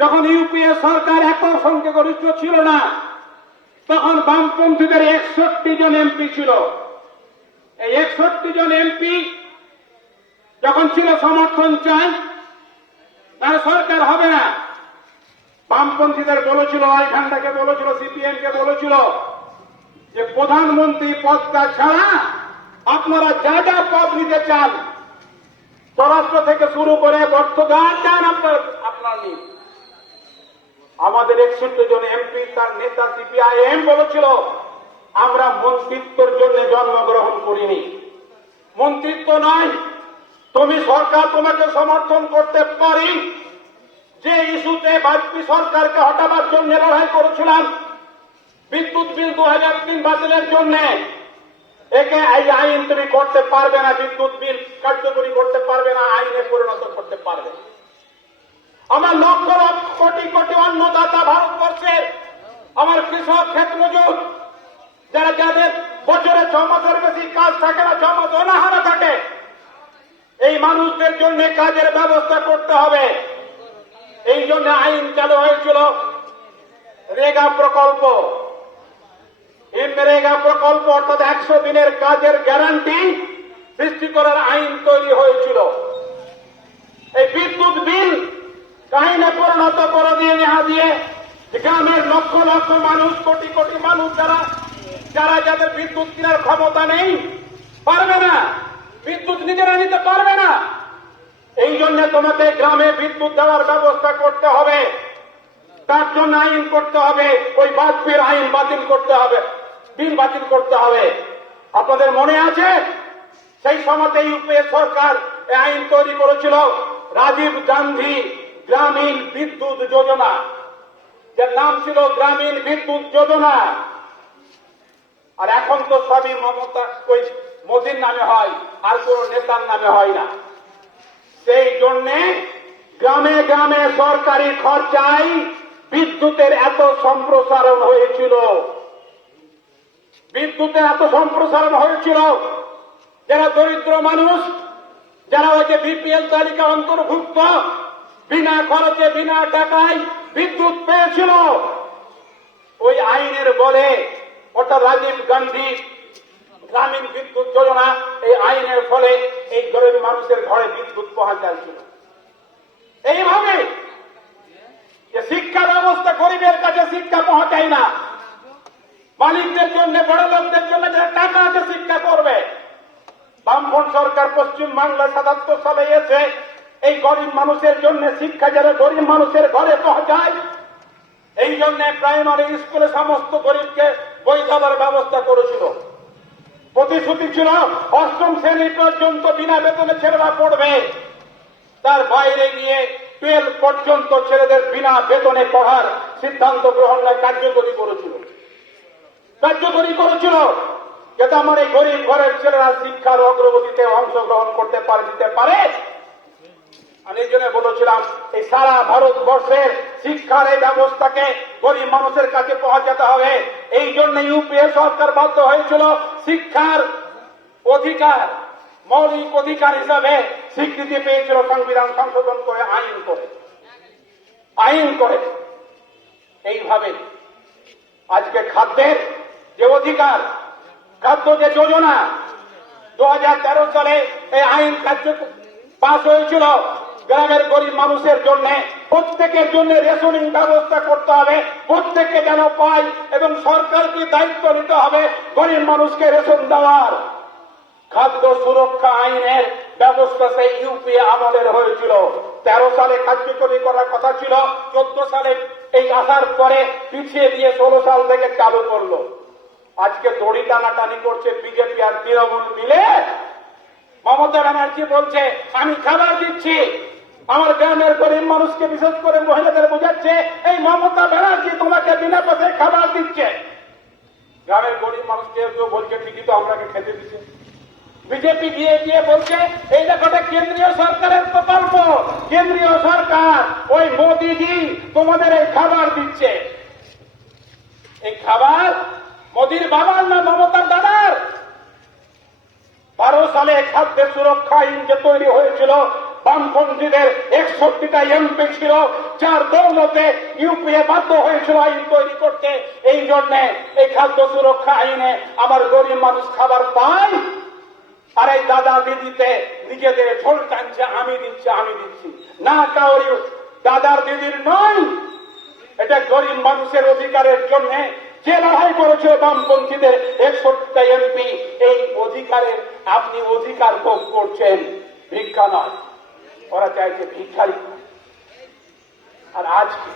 যখন ইউপিএ সরকার এত সংখ্যাগরিষ্ঠ ছিল না, তখন বামপন্থীদের 61 জন এমপি ছিল। এই 61 জন এমপি যখন ছিল সমর্থন চাই, তার সরকার হবে না। বামপন্থীদের বলেছিল, আইখানটাকে বলেছিল, সিপিএম কে বলেছিল যে প্রধানমন্ত্রী পদটা ছাড়া আপনারা যা যা পদ নিতে চান, স্বরাষ্ট্র থেকে শুরু করে অর্থ যা চান আপনার নিন। আমাদের 61 জন এমপি তার নেতা সিপিআইএম বলেছিল, আমরা মন্ত্রিত্বের জন্য জন্মগ্রহণ করিনি। মন্ত্রিত্ব নয়, তুমি সরকার, তোমাকে সমর্থন করতে পারি। যে ইস্যুতে বাজপেয়ী সরকারকে হটাবার জন্য লড়াই করেছিলাম, বিদ্যুৎ বিল 2003 বাতিলের জন্য, একে এই আইন তুমি করতে পারবে না, বিদ্যুৎ বিল কার্যকরী করতে পারবে না, আইনে পরিণত করতে পারবে। আমার লক্ষ লক্ষ কোটি কোটি অন্নদাতা ভারতবর্ষের, আমার কৃষক, ক্ষেত মজুর, যাদের বছরে 6 মাসের বেশি কাজ থাকে না, 6 মাস অনাহারে থাকে, এই মানুষদের জন্য কাজের ব্যবস্থা করতে হবে। এই জন্য আইন চালু হয়েছিল রেগা প্রকল্প। রেগা প্রকল্প অর্থাৎ 100 দিনের কাজের গ্যারান্টি সৃষ্টি করার আইন তৈরি হয়েছিল। এই বিদ্যুৎ বিল আইনে পরিণত করে দিয়ে গ্রামের লক্ষ লক্ষ মানুষ, কোটি কোটি মানুষ যাদের বিদ্যুৎ কেনার ক্ষমতা নেই, পারবে না, বিদ্যুৎ নিজেরা নিতে পারবে না। এই জন্য তোমাকে গ্রামে বিদ্যুৎ দেওয়ার ব্যবস্থা করতে হবে। তার জন্য আইন করতে হবে, ওই বাজপেয়ীর আইন বাতিল করতে হবে, বিল বাতিল করতে হবে। আপনাদের মনে আছে সেই সময়তে ইউপিএ সরকার এই আইন তৈরি করেছিল, রাজীব গান্ধী গ্রামীণ বিদ্যুৎ যোজনা, যার নাম ছিল গ্রামীণ বিদ্যুৎ যোজনা। আর এখন তো সবই মমতা, ওই মোদীর নামে হয়, আর কোন নেতার নামে হয় না। সেই জন্যে গ্রামে গ্রামে সরকারি খরচায় বিদ্যুতের এত সম্প্রসারণ হয়েছিল, বিদ্যুতের এত সম্প্রসারণ হয়েছিল, যারা দরিদ্র মানুষ, যারা ওই যে বিপিএল তালিকা অন্তর্ভুক্ত, বিনা খরচে বিনা টাকায় বিদ্যুৎ পেয়েছিল। ওই আইনের বলে, অর্থাৎ রাজীব গান্ধী গ্রামীণ বিদ্যুৎ যোজনা, এই আইনের ফলে এই গরিব মানুষের ঘরে বিদ্যুৎ পৌঁছাচ্ছিল। এইভাবে যে শিক্ষা ব্যবস্থা, গরিবের কাছে শিক্ষা পৌঁছায় না, মালিকদের জন্য, বড় লোকদের জন্য যারা টাকা আছে শিক্ষা করবে। বামফ্রন্ট সরকার পশ্চিম বাংলায় 77 সালে এসে এই গরিব মানুষের জন্য শিক্ষা যারা গরিব মানুষের ঘরে পৌঁছায়, এই জন্য প্রাইমারি স্কুলে সমস্ত গরিবকে বই দেওয়ার ব্যবস্থা করেছিল। প্রতিশ্রুতি ছিল 8ম শ্রেণী পর্যন্ত বিনা বেতনে ছেলেরা পড়বে, তার বাইরে গিয়ে 12 পর্যন্ত ছেলেদের বিনা বেতনে পড়ার সিদ্ধান্ত গ্রহণ কার্যকরী করেছিল, যাতে আমার এই গরিব ঘরের ছেলেরা শিক্ষার অগ্রগতিতে অংশগ্রহণ করতে পারে। আমি এই জন্য বলেছিলাম, এই সারা ভারতবর্ষের শিক্ষার এই ব্যবস্থাকে গরিব মানুষের কাছে পৌঁছাতে হবে। এই জন্য ইউপিএ সরকার বাধ্য হয়েছিল শিক্ষার অধিকার, মৌলিক অধিকার হিসাবে স্বীকৃতি পেয়েছিল সংবিধান সংশোধন করে, আইন করে। এইভাবে আজকে খাদ্যের যে অধিকার, খাদ্য যে যোজনা, 2013 সালে এই আইন পাস হয়েছিল। গ্রামের গরিব মানুষের জন্য, প্রত্যেকের জন্য রেশনিং ব্যবস্থা করতে হবে, প্রত্যেকে যেন পায়, এবং সরকারকে দায়িত্ব নিতে হবে গরিব মানুষকে রেশন দেওয়ার। খাদ্য সুরক্ষা আইনের ব্যবস্থা সেই ইউপিএ আমলের হয়েছিল। 13 সালে কার্যকরী করার কথা ছিল, 14 সালে এই আসার পরে পিছিয়ে দিয়ে 16 সাল থেকে চালু করলো। আজকে দড়ি টানাটানি করছে বিজেপি আর তৃণমূল মিলে। মমতা ব্যানার্জি বলছে আমি খাবার দিচ্ছি, আমার গ্রামের গরিব মানুষকে, বিশেষ করে মহিলাদের বোঝাচ্ছে এই মমতা ব্যানার্জি তোমাকে বিনা পয়সায় খাবার দিচ্ছে। গ্রামের গরিব মানুষকে বলছে ঠিকই তো আপনাকে খেতে দিচ্ছে। বিজেপি গিয়ে বলছে এই দেখোটা কেন্দ্রীয় সরকারের প্রকল্প, কেন্দ্রীয় সরকার, ওই মোদিজি তোমাদের এই খাবার দিচ্ছে। এই খাবার মোদির বাবার না মমতার দাদার? 12 সালে খাদ্য সুরক্ষা আইন যে তৈরি হয়েছিল, বামপন্থীদের 61টা এমপি ছিল, যার দৌলতে ইউপিএ বাধ্য হয়েছিল আইন তৈরি করতে। এই জন্য এই খাদ্য সুরক্ষা আইনে আমার গরিব মানুষ খাবার পায়। আর এই দাদা দিদিতে নিজেদের ঝোল টানছে, আমি দিচ্ছি না, কাউরি দাদার দিদির নয়। এটা গরিব মানুষের অধিকারের জন্য যে লড়াই করেছে বামপন্থীদের 61টা এমপি, এই অধিকারের আপনি অধিকার ভোগ করছেন, ভিক্ষা নয়। ওরা চাইছে ভিক্ষারি। আর আজকে